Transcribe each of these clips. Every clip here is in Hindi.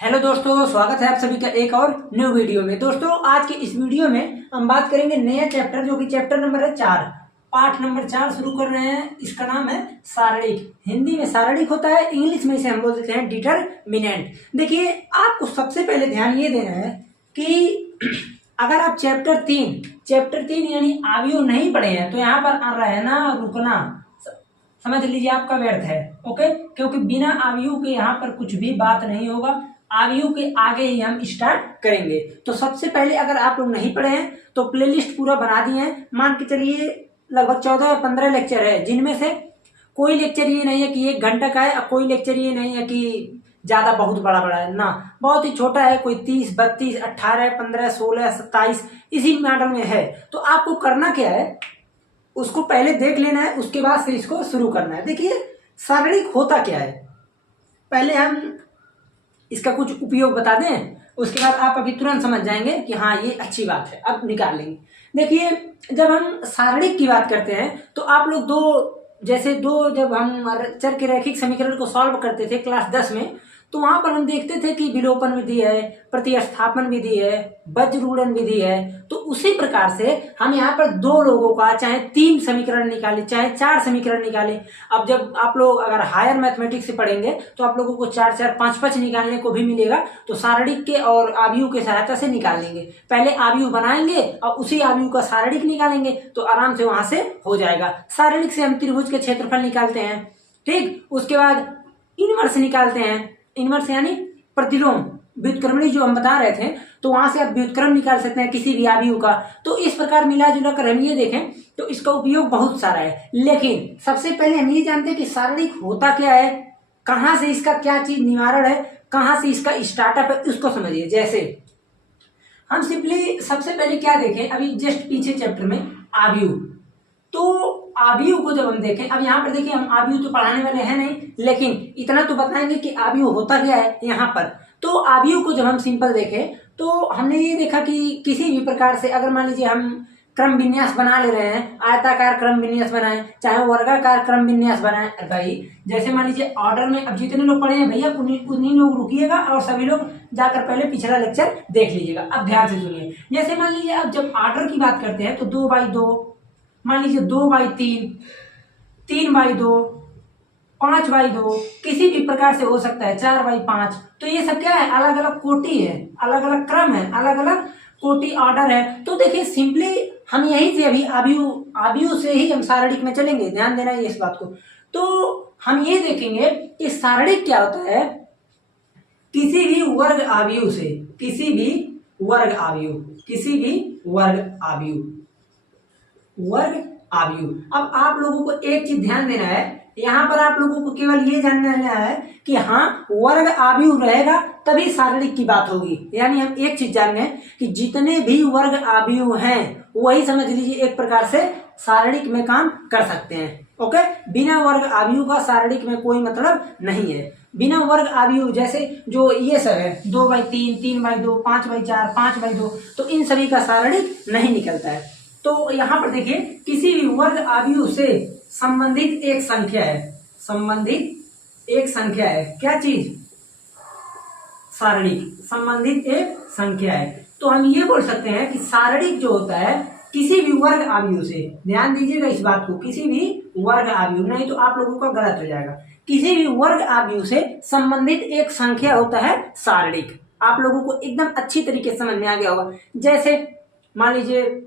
हेलो दोस्तों, स्वागत है आप सभी का एक और न्यू वीडियो में। दोस्तों आज की इस वीडियो में हम बात करेंगे नया चैप्टर, जो कि चैप्टर नंबर है 4, पाठ नंबर 4 शुरू कर रहे हैं। इसका नाम है सारणिक। हिंदी में सारणिक होता है, इंग्लिश में इसे हम बोल देते हैं डिटरमिनेंट। देखिए, आपको सबसे पहले ध्यान ये देना है कि अगर आप चैप्टर तीन यानी आयु नहीं पढ़े हैं तो यहाँ पर रहना रुकना समझ लीजिए आपका व्यर्थ है। ओके, क्योंकि बिना आयु के यहाँ पर कुछ भी बात नहीं होगा। आयु के आगे ही हम स्टार्ट करेंगे। तो सबसे पहले अगर आप लोग नहीं पढ़े हैं तो प्लेलिस्ट पूरा बना दिए हैं। मान के चलिए लगभग 14 या 15 लेक्चर है, जिनमें से कोई लेक्चर ये नहीं है कि 1 घंटा का है और कोई लेक्चर ये नहीं है कि ज्यादा बहुत बड़ा बड़ा है ना, बहुत ही छोटा है। कोई 30, 32, 18, 15, 16, 27 इसी मॉडल में है। तो आपको करना क्या है, उसको पहले देख लेना है, उसके बाद से इसको शुरू करना है। देखिए सारणिक होता क्या है, पहले हम इसका कुछ उपयोग बता दें, उसके बाद आप अभी तुरंत समझ जाएंगे कि हाँ ये अच्छी बात है। अब निकाल लेंगे। देखिए, जब हम सारणिक की बात करते हैं तो आप लोग जब हम चर के रैखिक समीकरण को सॉल्व करते थे क्लास 10 में, तो वहां पर हम देखते थे कि विलोपन विधि है, प्रतिस्थापन विधि है, वज्रगुणन विधि है। तो उसी प्रकार से हम यहाँ पर 2 लोगों का चाहे 3 समीकरण निकाले चाहे 4 समीकरण निकाले। अब जब आप लोग अगर हायर मैथमेटिक्स से पढ़ेंगे तो आप लोगों को 4 4 5 5 निकालने को भी मिलेगा। तो सारणिक के और आव्यूह के सहायता से निकाल लेंगे। पहले आव्यूह बनाएंगे और उसी आव्यूह का सारणिक निकालेंगे तो आराम से वहां से हो जाएगा। सारणिक से हम त्रिभुज के क्षेत्रफल निकालते हैं, ठीक। उसके बाद इनवर्स निकालते हैं। इनवर्स यानी प्रतिलोम, व्युत्क्रमणी जो हम बता रहे थे, तो वहां से आप व्युत्क्रम निकाल सकते हैं किसी भी आव्यूह का। तो इस प्रकार मिला जुला कर हम ये देखें तो इसका उपयोग बहुत सारा है। लेकिन सबसे पहले हम ये जानते हैं कि सारणिक होता क्या है, कहां से इसका क्या चीज निवारण है, कहां से इसका स्टार्टअप है, उसको समझिए। जैसे हम सिंपली सबसे पहले क्या देखें, अभी जस्ट पीछे चैप्टर में आव्यूह, तो आव्यूह को जब हम देखें, अब यहाँ पर देखिए हम आव्यूह तो पढ़ाने वाले हैं नहीं, लेकिन इतना तो बताएंगे कि आव्यूह होता क्या है यहाँ पर। तो आव्यूह को जब हम सिंपल देखें तो हमने ये देखा कि किसी भी प्रकार से अगर मान लीजिए हम क्रम विन्यास बना ले रहे हैं, आयताकार क्रम विन्यास बनाए चाहे वर्गाकार क्रम विन्यास बनाए, भाई जैसे मान लीजिए ऑर्डर में, अब जितने लोग पढ़े हैं भैया उन्हीं लोग रुकिएगा और सभी लोग जाकर पहले पिछला लेक्चर देख लीजिएगा। अब ध्यान से सुनिए। जैसे मान लीजिए अब जब ऑर्डर की बात करते हैं तो 2x2, मान लीजिए 2x3, 3x2, 5x2, किसी भी प्रकार से हो सकता है, 4x5। तो ये सब क्या है, अलग अलग कोटि है, अलग अलग क्रम है, अलग अलग कोटि ऑर्डर है। तो देखिए सिंपली हम यही से अभी आव्यूह से ही हम सारणिक में चलेंगे, ध्यान देना है इस बात को। तो हम ये देखेंगे कि सारणिक क्या होता है, किसी भी वर्ग आव्यूह से, किसी भी वर्ग आव्यूह। अब आप लोगों को एक चीज ध्यान देना है, यहाँ पर आप लोगों को केवल ये जानना है कि हाँ वर्ग आव्यूह रहेगा तभी सारणिक की बात होगी। यानी हम एक चीज जान गए कि जितने भी वर्ग आव्यूह हैं वही समझ लीजिए एक प्रकार से सारणिक में काम कर सकते हैं। ओके, बिना वर्ग आव्यूह का सारणिक में कोई मतलब नहीं है। बिना वर्ग आव्यूह जैसे जो ये सब है 2x3, 3x2, 5x4, 5x2, तो इन सभी का सारणिक नहीं निकलता है। तो यहाँ पर देखिए किसी भी वर्ग आव्यूह से संबंधित एक संख्या है, क्या चीज, सारणिक, संबंधित एक संख्या है। तो हम ये बोल सकते हैं कि सारणिक जो होता है किसी भी वर्ग आव्यूह से, ध्यान दीजिएगा इस बात को, किसी भी वर्ग आव्यूह, नहीं तो आप लोगों का गलत हो जाएगा, किसी भी वर्ग आव्यूह से संबंधित एक संख्या होता है सारणिक। आप लोगों को एकदम अच्छी तरीके से समझ में आ गया होगा। जैसे मान लीजिए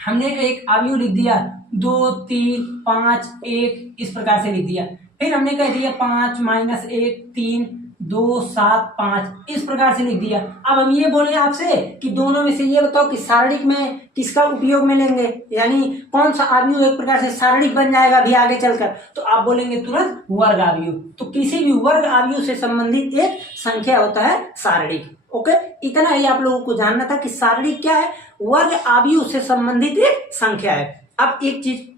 हमने एक आव्यूह लिख दिया 2, 3, 5, 1, इस प्रकार से लिख दिया। फिर हमने कह दिया 5 - 1, 3, 2, 7, 5, इस प्रकार से लिख दिया। अब हम ये बोले आपसे कि दोनों में से ये बताओ कि सारणिक में किसका उपयोग में लेंगे, यानी कौन सा आव्यूह एक प्रकार से सारणिक बन जाएगा भी आगे चलकर। तो आप बोलेंगे तुरंत वर्ग आव्यूह। तो किसी भी वर्ग आव्यूह से संबंधित एक संख्या होता है सारणिक। ओके, इतना ही आप लोगों को जानना था कि सारणिक क्या है, वर्ग आव्यूह से संबंधित एक संख्या है। अब एक चीज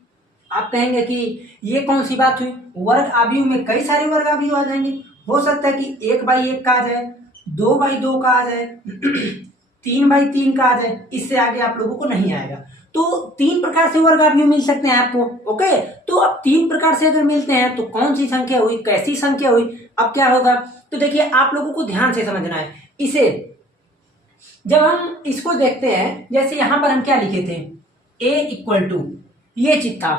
आप कहेंगे कि ये कौन सी बात हुई, वर्ग आव्यूह में कई सारे वर्ग आव्यूह आ जाएंगे। हो सकता है कि 1x1 का आ जाए, 2x2 का आ जाए, 3x3 का आ जाए, इससे आगे आप लोगों को नहीं आएगा। तो 3 प्रकार से वर्ग अवयव मिल सकते हैं आपको। ओके, तो अब 3 प्रकार से अगर मिलते हैं तो कौन सी संख्या हुई, कैसी संख्या हुई, अब क्या होगा। तो देखिए आप लोगों को ध्यान से समझना है इसे। जब हम इसको देखते हैं, जैसे यहां पर हम क्या लिखे थे, a इक्वल टू, ये चीज था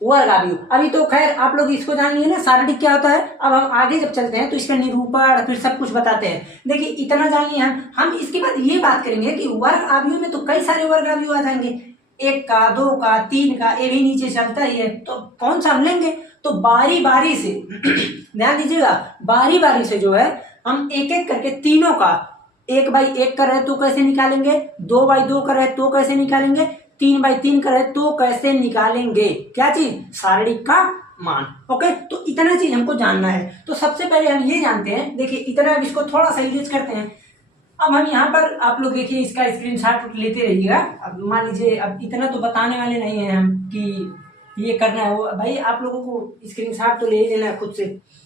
वर्ग अवयव। अभी तो खैर आप लोग इसको जान लिए ना सारणिक क्या होता है। अब हम आगे जब चलते हैं तो इसका निरूपण फिर सब कुछ बताते हैं। देखिए इतना जान लिए हम इसके बाद ये बात करेंगे कि वर्ग अवयव में तो कई सारे वर्ग अवयव आ जाएंगे, 1 का, 2 का, 3 का, ये भी नीचे चलता ही है, तो कौन सा हम लेंगे। तो बारी बारी से ध्यान दीजिएगा, बारी बारी से जो है हम एक एक करके तीनों का 1 बाई 1 का रहे तो कैसे निकालेंगे, 2 बाई 2 का रहे तो कैसे निकालेंगे, 3 बाई 3 का रहे तो कैसे निकालेंगे, क्या चीज, सारणिक का मान। ओके, तो इतना चीज हमको जानना है। तो सबसे पहले हम ये जानते हैं, देखिए इतना, अब इसको थोड़ा सा यूज करते हैं। अब हम यहाँ पर, आप लोग देखिए इसका स्क्रीनशॉट लेते रहिएगा। अब मान लीजिए, अब इतना तो बताने वाले नहीं है हम कि ये करना है वो, भाई आप लोगों को स्क्रीनशॉट तो ले ही लेना है खुद से।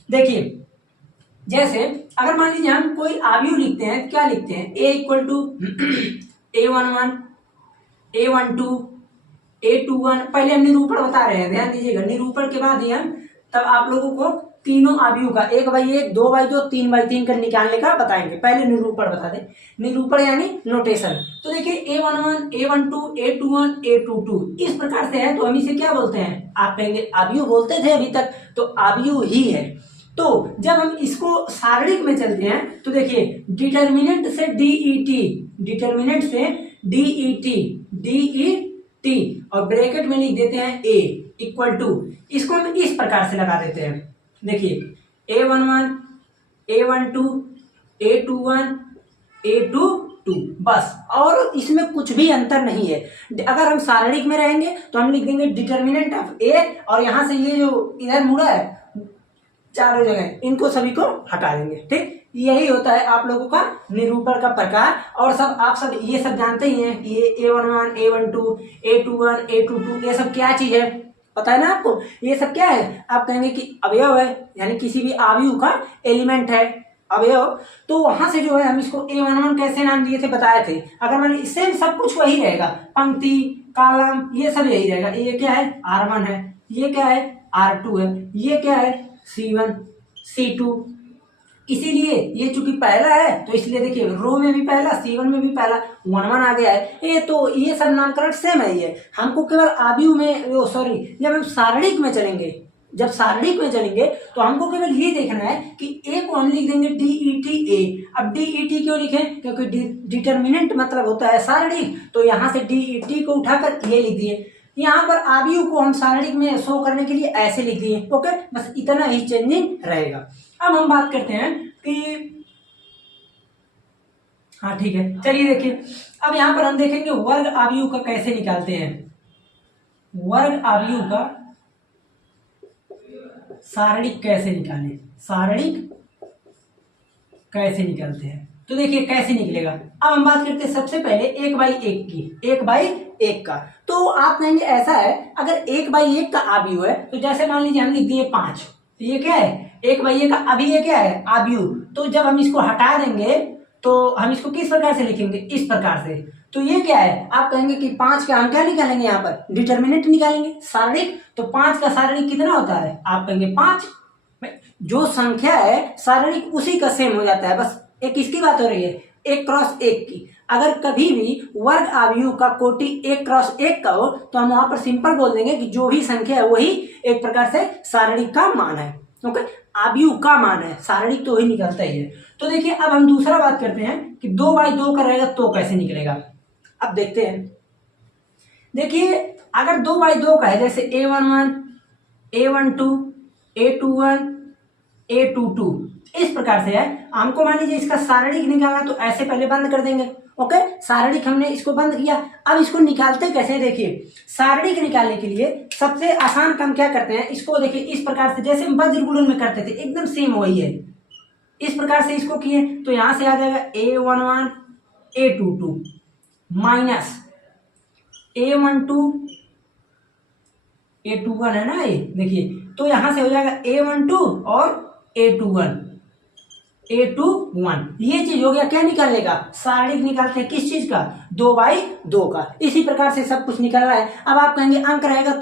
देखिए जैसे अगर मान लीजिए हम कोई अवयव लिखते हैं, क्या लिखते हैं, a equal to a11, a12, a21। पहले हम निरूपण बता रहे हैं, ध्यान दीजिएगा, निरूपण के बाद ही हम तब आप लोगों को तीनों अवयव का 1 बाई 1, 2 बाई 2, 3 बाई 3 का निकालने का बताएंगे। पहले निरूपण बता दें, निरूपण यानी नोटेशन। तो देखिए a11, a12, a21, a22 इस प्रकार से है, तो हम इसे क्या बोलते हैं, आप कहेंगे अवयव बोलते थे अभी तक, तो अवयव ही है। तो जब हम इसको सारणिक में चलते हैं तो देखिए डिटर्मिनेंट से डीईटी, डिटर्मिनेंट से डीईटी, डीईटी और ब्रैकेट में लिख देते हैं a इक्वल टू, इसको हम इस प्रकार से लगा देते हैं। देखिए a11, a12, a21, a22 बस, और इसमें कुछ भी अंतर नहीं है। अगर हम सारणिक में रहेंगे तो हम लिख देंगे डिटर्मिनेंट ऑफ a, और यहां से ये जो इधर मुड़ा है चारों जगह, इनको सभी को हटा देंगे। ठीक, यही होता है आप लोगों का निरूपण का प्रकार। और सब आप सब ये सब जानते ही हैं कि ये a11, a12, a21, a22 ये सब क्या चीज है, पता है ना आपको। ये सब क्या है, आप कहेंगे कि अवयव है, यानी किसी भी अवयव का एलिमेंट है अवयव। तो वहां से जो है हम इसको a11 कैसे नाम दिए थे, बताए थे। अगर मान इससे सब कुछ वही रहेगा, पंक्ति, कॉलम, ये सब यही रहेगा। ये क्या है, r1 है, ये क्या है, r2 है, ये क्या है, C1, C2। इसीलिए ये चूंकि पहला है तो इसलिए देखिए रो में भी पहला, C1 में भी पहला 1 आ गया है। ये तो ये सब नामकरण सेम है। ये हमको केवल अवयव में, सॉरी, जब हम सारणिक में चलेंगे, जब सारणिक में चलेंगे तो हमको केवल ये देखना है कि ए को हम लिख देंगे DET A। अब DET क्यों लिखें, क्योंकि डिटर्मिनेंट मतलब होता है सारणिक, तो यहाँ से DET को उठाकर ये लिख दिए। यहाँ पर अवयव को हम सारणिक में शो करने के लिए ऐसे लिख दिए। ओके, बस इतना ही चेंजिंग रहेगा। अब हम बात करते हैं कि, हाँ ठीक है, चलिए देखिए अब यहाँ पर हम देखेंगे वर्ग अवयव का कैसे निकालते हैं, वर्ग अवयव का सारणिक कैसे निकालें, सारणिक कैसे निकालते हैं। तो देखिए कैसे निकलेगा। अब हम बात करते हैं सबसे पहले 1 बाई 1 की, 1 बाई 1 का। तो आप कहेंगे ऐसा है, अगर 1 बाई 1 का अवयव है तो जैसे मान लीजिए हम लिख दिए 5, तो ये क्या है, 1 बाई 1 का, अभी ये क्या है, अवयव। तो जब हम इसको हटा देंगे तो हम इसको किस प्रकार से लिखेंगे, इस प्रकार से। तो ये क्या है, आप कहेंगे कि 5 का हम क्या निकालेंगे, यहाँ पर डिटर्मिनेंट निकालेंगे, सारणिक। तो 5 का सारणिक कितना होता है, आप कहेंगे 5। जो संख्या है सारणिक उसी का सेम हो जाता है, बस एक इसकी बात हो रही है 1 क्रॉस 1 की। अगर कभी भी वर्ग अवयव का कोटि 1 क्रॉस 1 का हो तो हम वहां पर सिंपल बोल देंगे कि जो भी संख्या है वही एक प्रकार से सारणिक का मान है। ओके, अवयव का मान है, सारणिक तो वही निकलता ही है। तो देखिए अब हम दूसरा बात करते हैं कि 2 बाई 2 का रहेगा तो कैसे निकलेगा। अब देखते हैं, देखिए अगर 2 बाई 2 का है, जैसे a11, a12, a21, a22 इस प्रकार से है। हमको मान लीजिए इसका सारणिक निकालना, तो ऐसे पहले बंद कर देंगे। ओके, सारणिक हमने इसको बंद किया। अब इसको निकालते कैसे, देखिए सारणिक निकालने के लिए सबसे आसान काम क्या करते हैं, इसको देखिए इस प्रकार से, जैसे हम वज्र गुणन में करते थे, एकदम सेम वही है। इस प्रकार से इसको किए तो यहां से आ जाएगा a11, a22 minus a12, a21 है ना, ये देखिए। तो यहां से हो जाएगा a12 और a21 A21 ये चीज हो गया क्या निकालने का, सारणिक निकालते हैं किस चीज का, 2/2 का। इसी प्रकार से सब कुछ निकल रहा है। अब आप कहेंगे अंक रहेगा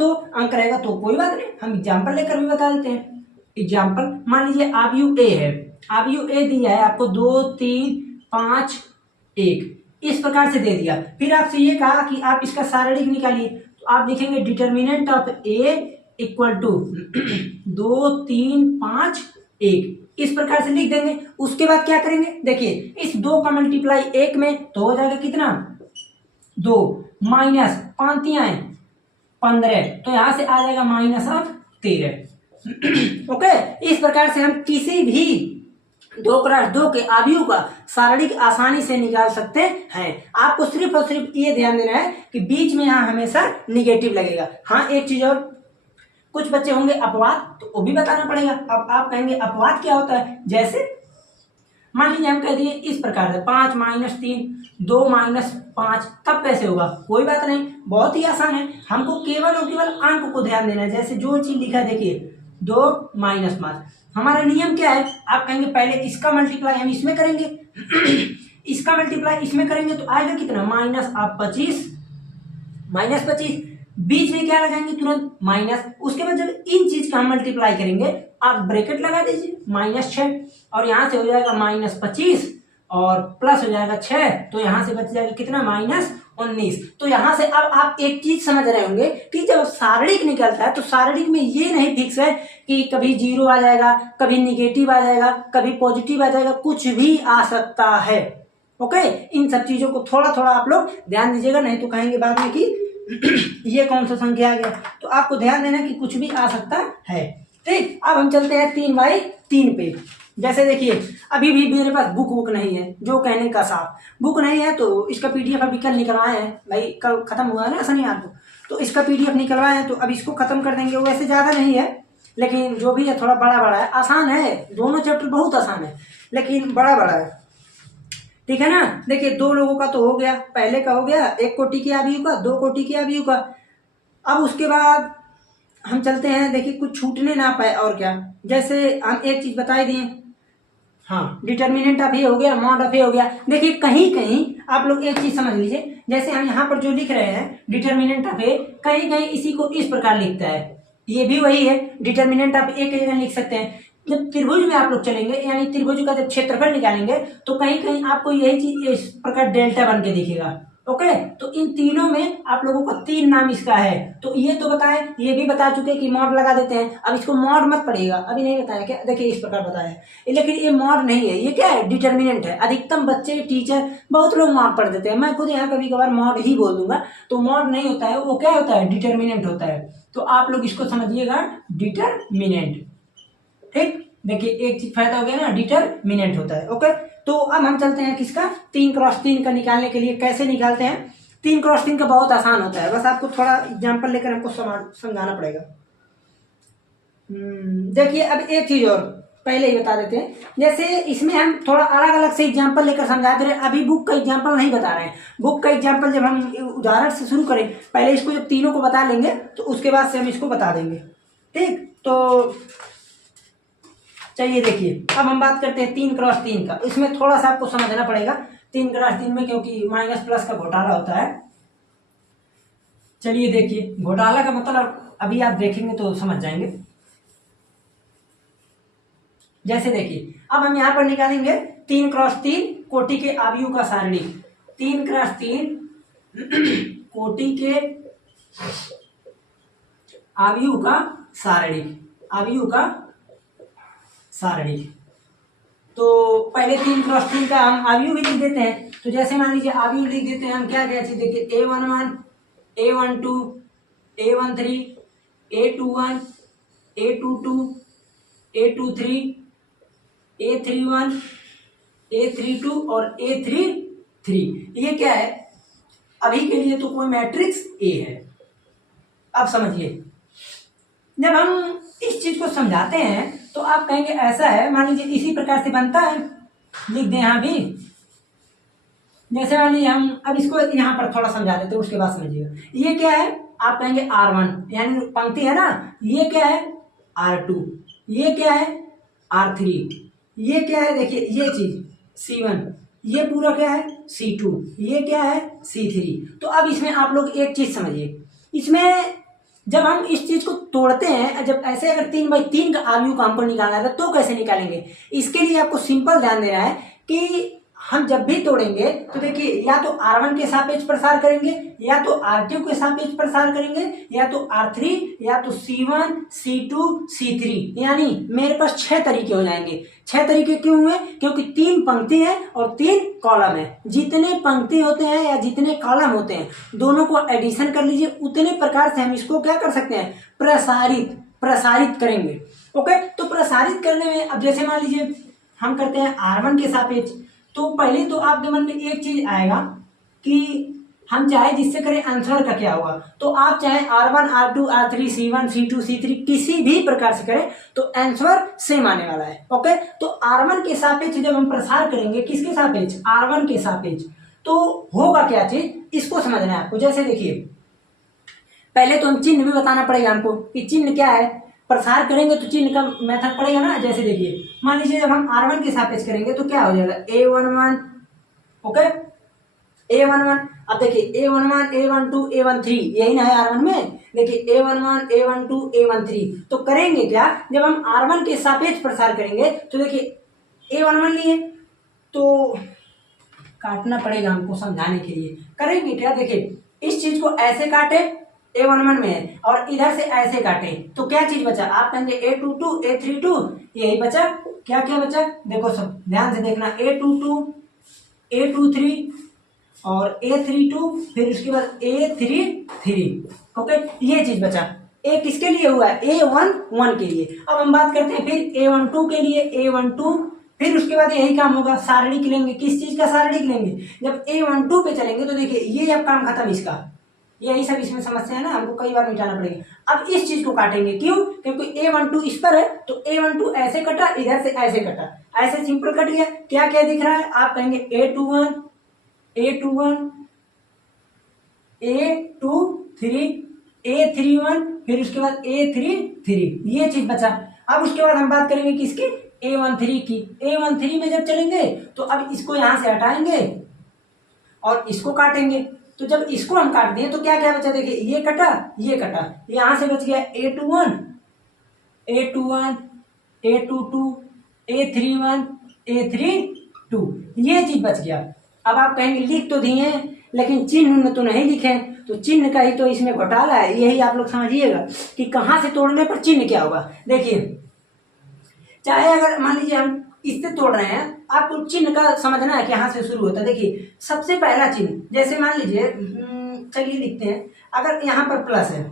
तो कोई बात नहीं, हम एग्जाम्पल लेकर भी बता देते हैं। एग्जाम्पल मान लीजिए आव्यूह ए है, आव्यूह ए दिया है आपको 2 3 5 1 इस प्रकार से दे दिया। फिर आपसे ये कहा कि आप इसका सारणिक निकालिए, तो आप लिखेंगे determinant of A equal to 2 3 5 1 इस प्रकार से लिख देंगे। उसके बाद क्या करेंगे, देखिए इस 2 का मल्टीप्लाई 1 में तो हो जाएगा कितना 2 माइनस 5 15 तो यहां से आ जाएगा माइनस ऑफ 13। ओके, इस प्रकार से हम किसी भी 2x2 के अवयव का सारणिक आसानी से निकाल सकते हैं। आपको सिर्फ और सिर्फ ये ध्यान देना है कि बीच में यहाँ हमेशा निगेटिव लगेगा। हाँ एक चीज और, कुछ बच्चे होंगे अपवाद, तो वो भी बताना पड़ेगा। अब आप कहेंगे अपवाद क्या होता है, जैसे मान लीजिए हम कह दिए इस प्रकार से 5 - 3 2 - 5 तब कैसे होगा, कोई बात नहीं, बहुत ही आसान है। हमको केवल और केवल अंक को ध्यान देना है। जैसे जो चीज लिखा है देखिए 2 - 5 हमारा नियम क्या है, आप कहेंगे पहले इसका मल्टीप्लाई हम इसमें करेंगे इसका मल्टीप्लाई इसमें करेंगे तो आएगा कितना -25 बीच में क्या लगाएंगे तुरंत माइनस। उसके बाद जब इन चीज का हम मल्टीप्लाई करेंगे आप ब्रैकेट लगा दीजिए -6 और यहां से हो जाएगा -25 और प्लस हो जाएगा 6 तो यहां से बच जाएगा कितना -19। तो यहां से अब आप एक चीज समझ रहे होंगे कि जब सारणिक निकलता है तो सारणिक में ये नहीं फिक्स है कि कभी 0 आ जाएगा, कभी निगेटिव आ जाएगा, कभी पॉजिटिव आ जाएगा, कुछ भी आ सकता है। ओके, इन सब चीजों को थोड़ा थोड़ा आप लोग ध्यान दीजिएगा, नहीं तो कहेंगे बाद में कि ये कौन सा संख्या आ गया। तो आपको ध्यान देना कि कुछ भी आ सकता है। ठीक, अब हम चलते हैं 3/3 पे। जैसे देखिए अभी भी मेरे पास बुक नहीं है, जो कहने का साफ बुक नहीं है, तो इसका पीडीएफ अभी कल निकलवाए हैं भाई, कल खत्म हुआ है ना शनिवार को, तो इसका पीडीएफ निकलवाए हैं, तो अब इसको खत्म कर देंगे। वैसे ज्यादा नहीं है लेकिन जो भी है थोड़ा बड़ा बड़ा है, आसान है, दोनों चैप्टर बहुत आसान है लेकिन बड़ा बड़ा है। ठीक है ना, देखिए 2 लोगों का तो हो गया, पहले का हो गया 1 कोटि के अवयव का, 2 कोटि के अवयव का। अब उसके बाद हम चलते हैं, देखिए कुछ छूटने ना पाए और क्या, जैसे हम एक चीज बता दिए, हाँ डिटर्मिनेंट ऑफ ए हो गया, मॉड ऑफ ए हो गया। देखिए कहीं कहीं आप लोग एक चीज समझ लीजिए, जैसे हम यहाँ पर जो लिख रहे हैं डिटर्मिनेंट ऑफ ए, कहीं कहीं इसी को इस प्रकार लिखता है, ये भी वही है, डिटर्मिनेंट ऑफ ए की जगह लिख सकते हैं। जब त्रिभुज में आप लोग चलेंगे यानी त्रिभुज का जब क्षेत्रफल निकालेंगे तो कहीं कहीं आपको यही चीज इस प्रकार डेल्टा बन के दिखेगा। ओके, तो इन तीनों में आप लोगों को 3 नाम इसका है, तो ये तो बताएं, ये भी बता चुके कि मॉड लगा देते हैं। अब इसको मॉड मत पड़ेगा, अभी नहीं बताया क्या, देखिए इस प्रकार बताया है, लेकिन ये मॉड नहीं है, ये क्या है डिटर्मिनेंट है। अधिकतम बच्चे टीचर बहुत लोग मॉड पढ़ देते हैं, मैं खुद यहाँ कभी कभार मॉड ही बोल दूंगा, तो मॉड नहीं होता है, वो क्या होता है डिटर्मिनेंट होता है। तो आप लोग इसको समझिएगा डिटर्मिनेंट। ठीक, देखिए एक चीज फायदा हो गया ना, डिटर्मिनेंट होता है। ओके, तो अब हम चलते हैं किसका 3x3 का निकालने के लिए कैसे निकालते हैं। 3x3 का बहुत आसान होता है, बस आपको थोड़ा एग्जांपल लेकर हमको समझाना पड़ेगा। देखिए अब एक चीज और पहले ही बता देते हैं, जैसे इसमें हम थोड़ा अलग अलग से एग्जांपल लेकर समझा दे रहे हैं, अभी बुक का एग्जांपल नहीं बता रहे हैं। बुक का एग्जांपल जब हम उदाहरण से शुरू करें, पहले इसको जब तीनों को बता लेंगे तो उसके बाद से हम इसको बता देंगे। ठीक, तो चलिए देखिए अब हम बात करते हैं 3x3 का। इसमें थोड़ा सा आपको समझना पड़ेगा 3x3 में, क्योंकि माइनस प्लस का घोटाला होता है। चलिए देखिए घोटाला का मतलब अभी आप देखेंगे तो समझ जाएंगे। जैसे देखिए अब हम यहाँ पर निकालेंगे 3x3 कोटि के अवयव का सारणिक, 3x3 कोटि के अवयव का सारणिक, अवयव का सारणिक। तो पहले 3x3 का हम अवयव भी लिख देते हैं। तो जैसे मान लीजिए अवयव लिख देते हैं हम, क्या क्या चीज देखिए A11 A12 A13 A21 A22 A23 A31 A32 और A33। ये क्या है, अभी के लिए तो कोई मैट्रिक्स ए है। अब समझिए जब हम इस चीज को समझाते हैं तो आप कहेंगे ऐसा है, मान लीजिए इसी प्रकार से बनता है, लिख दें यहाँ भी। जैसे मान लीजिए हम अब इसको यहाँ पर थोड़ा समझा देते हैं, उसके बाद समझिएगा। ये क्या है, आप कहेंगे R1 यानी पंक्ति है ना, ये क्या है R2, ये क्या है R3, ये क्या है देखिए, ये चीज C1, ये पूरा क्या है C2, ये क्या है C3। तो अब इसमें आप लोग एक चीज समझिए, इसमें जब हम इस चीज को तोड़ते हैं, जब ऐसे अगर 3/3 का आयु का हमको निकालना है तो कैसे निकालेंगे, इसके लिए आपको सिंपल ध्यान देना है कि हम जब भी तोड़ेंगे तो देखिए या तो R1 के सापेक्ष प्रसार करेंगे, या तो R2 के सापेक्ष प्रसार करेंगे, या तो R3, या तो C1, C2, C3, यानी मेरे पास 6 तरीके हो जाएंगे। 6 तरीके क्यों हुए, क्योंकि 3 पंक्ति है और 3 कॉलम है। जितने पंक्ति होते हैं या जितने कॉलम होते हैं दोनों को एडिशन कर लीजिए, उतने प्रकार से हम इसको क्या कर सकते हैं, प्रसारित करेंगे। ओके, तो प्रसारित करने में अब जैसे मान लीजिए हम करते हैं R1 के सापेक्ष, तो पहले तो आपके मन में एक चीज आएगा कि हम चाहे जिससे करें आंसर का क्या होगा, तो आप चाहे R1, R2, R3, C1, C2, C3 किसी भी प्रकार से करें तो आंसर सेम आने वाला है। ओके, तो R1 के सापेक्ष जब हम प्रसार करेंगे, किसके सापेक्ष, R1 के सापेक्ष, तो होगा क्या चीज, इसको समझना है आपको। जैसे देखिए पहले तो हम चिन्ह भी बताना पड़ेगा हमको कि चिन्ह क्या है, प्रसार करेंगे तो चिन्ह का मेथड पड़ेगा ना। जैसे देखिए मान लीजिए जब हम R1 के सापेक्ष करेंगे तो क्या हो जाएगा, A11, ओके, A11। अब देखिए A11, A12, A13, यही ना है R1 में, देखिए A11, A12, A13। तो करेंगे क्या, जब हम R1 के सापेक्ष प्रसार करेंगे तो देखिए A11 लिए तो काटना पड़ेगा हमको समझाने के लिए। करेंगे क्या, देखिए इस चीज को ऐसे काटे, A11 में है, और इधर से ऐसे काटे तो क्या चीज बचा, आप कहेंगे A22, A32, यही बचा। क्या क्या बचा, देखो सब ध्यान से देखना, A22, A23 और A32, फिर उसके बाद A33। ओके, ये चीज बचा। ए किसके लिए हुआ है, A11 के लिए। अब हम बात करते हैं फिर A12 के लिए, A12, फिर उसके बाद यही काम होगा, सारणिक लेंगे। किस चीज का सारणिक लेंगे, जब A12 पे चलेंगे तो देखिए ये अब काम खत्म इसका, यही सब इसमें समस्या है ना, हमको कई बार मिटाना पड़ेगा। अब इस चीज को काटेंगे, क्यों, क्योंकि A12 इस पर है तो A12 ऐसे कटा, इधर से ऐसे कटा, ऐसे सिंपल कट गया। क्या क्या दिख रहा है, आप कहेंगे A21, A21, A23, A31, फिर उसके बाद A33, ये चीज बचा। अब उसके बाद हम बात करेंगे किसकी, A13 की। A13 में जब चलेंगे तो अब इसको यहां से हटाएंगे और इसको काटेंगे। तो जब इसको हम काट दिए तो क्या क्या बचा, देखिए ये कटा, ये कटा, यहां से बच गया A21, A21, A22, A31, A32, ये चीज बच गया। अब आप कहेंगे लिख तो दिए लेकिन चिन्ह तो नहीं लिखे, तो चिन्ह का ही तो इसमें घोटाला है। यही आप लोग समझिएगा कि कहां से तोड़ने पर चिन्ह क्या होगा। देखिए चाहे अगर मान लीजिए हम इससे तोड़ रहे हैं, आपको चिन्ह का समझना है कि यहाँ से शुरू होता है। देखिए सबसे पहला चिन्ह, जैसे मान लीजिए चलिए लिखते हैं, अगर यहाँ पर प्लस है,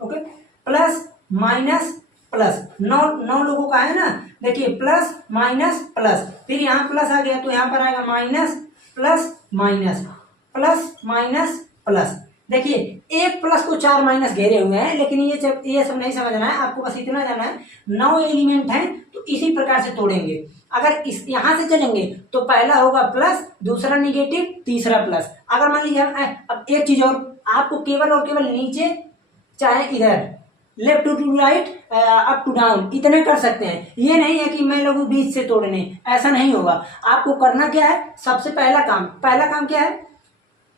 ओके, प्लस माइनस प्लस, 9 लोगों का है ना, देखिए प्लस माइनस प्लस, फिर यहाँ प्लस आ गया तो यहाँ पर आएगा minus plus minus, plus minus plus. देखिए एक प्लस को 4 माइनस घेरे हुए हैं, लेकिन ये सब नहीं समझना है आपको, बस इतना जानना है 9 एलिमेंट हैं तो इसी प्रकार से तोड़ेंगे। अगर इस यहां से चलेंगे तो पहला होगा प्लस, दूसरा निगेटिव, तीसरा प्लस। अगर मान लीजिए अब एक चीज और, आपको केवल और केवल नीचे चाहे इधर left to right, up to down, इतने कर सकते हैं। ये नहीं है कि मैं लोगों बीच से तोड़ने, ऐसा नहीं होगा। आपको करना क्या है, सबसे पहला काम क्या है,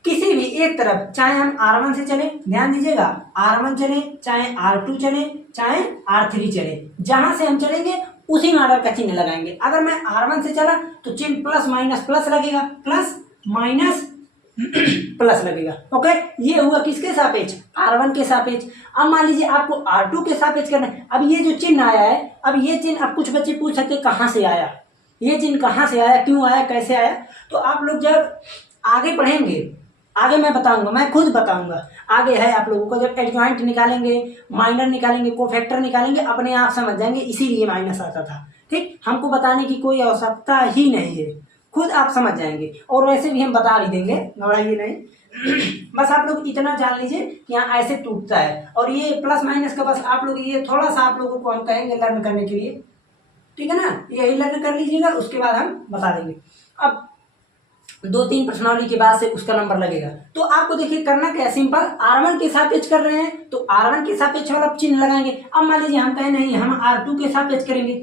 किसी भी एक तरफ, चाहे हम R1 से चले, ध्यान दीजिएगा, R1 चले, चाहे R2 चले, चाहे R3 चले, जहां से हम चलेंगे उसी में ऑर्डर का चिन्ह लगाएंगे। अगर मैं R1 से चला तो चिन्ह प्लस माइनस प्लस लगेगा, प्लस माइनस प्लस लगेगा। ओके, ये हुआ किसके सापेक्ष, R1 के सापेक्ष। अब मान लीजिए आपको R2 के सापेक्ष करना है। अब ये जो चिन्ह आया है, अब ये चिन्ह, अब कुछ बच्चे पूछ सकते कहां से आया, ये चिन्ह कहां से आया, क्यों आया, कैसे आया। तो आप लोग जब आगे पढ़ेंगे, आगे मैं बताऊंगा, मैं खुद बताऊंगा, आगे है आप लोगों को, जब एडजॉइंट निकालेंगे, माइनर निकालेंगे, कोफैक्टर निकालेंगे, अपने आप समझ जाएंगे, इसीलिए माइनस आता था। ठीक, हमको बताने की कोई आवश्यकता ही नहीं है, खुद आप समझ जाएंगे, और वैसे भी हम बता भी देंगे, घबराइए नहीं। बस आप लोग इतना जान लीजिए कि यहाँ ऐसे टूटता है, और ये प्लस माइनस का बस आप लोग ये थोड़ा सा आप लोगों को हम कहेंगे लर्न करने के लिए, ठीक है ना, यही लर्न कर लीजिएगा, उसके बाद हम बता देंगे। अब 2-3 प्रश्नावली के बाद से उसका नंबर लगेगा। तो आपको देखिए करना क्या है, सिंपल, R1 के सापेक्ष कर रहे हैं तो R1 के सापेक्ष वाला चिन्ह लगाएंगे। अब मान लीजिए हम कहें नहीं, हम R2 के सापेक्ष करेंगे,